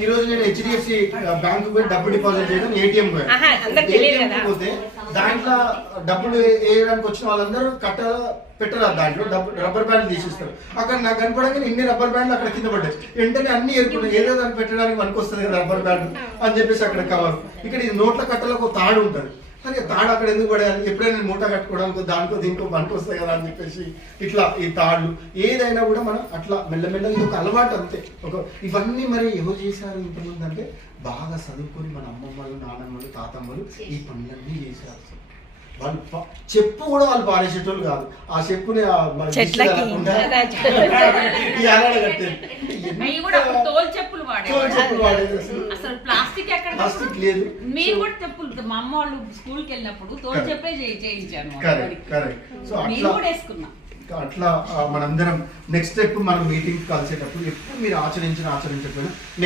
ఈ రోజు నేను హెచ్డిఎఫ్సి బ్యాంకు పోయి డబ్బు డిపాజిట్ చేయడం ఏటీఎం పోతే దాంట్లో డబ్బులు వేయడానికి వచ్చిన వాళ్ళందరూ పెట్టరు దాంట్లో రబ్బర్ బ్యాండ్ తీసిస్తారు. అక్కడ నాకు కనపడగానే ఇన్ని రబ్బర్ బ్యాండ్లు అక్కడ కింద పడ్డాయి. వెంటనే అన్ని ఏరుకున్నాయి, ఏదో దాన్ని పెట్టడానికి మనకు వస్తుంది కదా రబ్బర్ బ్యాండ్ అని చెప్పేసి అక్కడ కవర్. ఇక్కడ ఈ నోట్ల కట్టలకు ఒక తాడు ఉంటుంది, కానీ తాడు అక్కడ ఎందుకు పడేయాలి? ఎప్పుడైనా మూట కట్టుకోవడానికి దానికో దీనికో పనికి వస్తాయి కదా అని చెప్పేసి ఇట్లా ఈ తాళ్ళు ఏదైనా కూడా మనం అట్లా మెల్లమెల్లగా ఇది ఒక అలవాటు అంతే. ఇవన్నీ మరి ఎవరు చేశారు ఇంతకుముందు అంటే బాగా చదువుకొని మన అమ్మమ్మలు, నానమ్మలు, తాతమ్మలు ఈ పనులన్నీ చేశారు. వాళ్ళు చెప్పు కూడా వాళ్ళు పారేసేటోళ్ళు కాదు. ఆ చెప్పుని అసలు ప్లాస్టిక్ ప్లాస్టిక్ లేదు. మీరు కూడా చెప్పులు మా అమ్మ వాళ్ళు స్కూల్ కి వెళ్ళినప్పుడు తోలు చెప్పే చేయించాను. సో అట్లా మనందరం నెక్స్ట్ స్టెప్ మనం మీటింగ్ కలిసేటప్పుడు ఎప్పుడు మీరు ఆచరించకపోయినా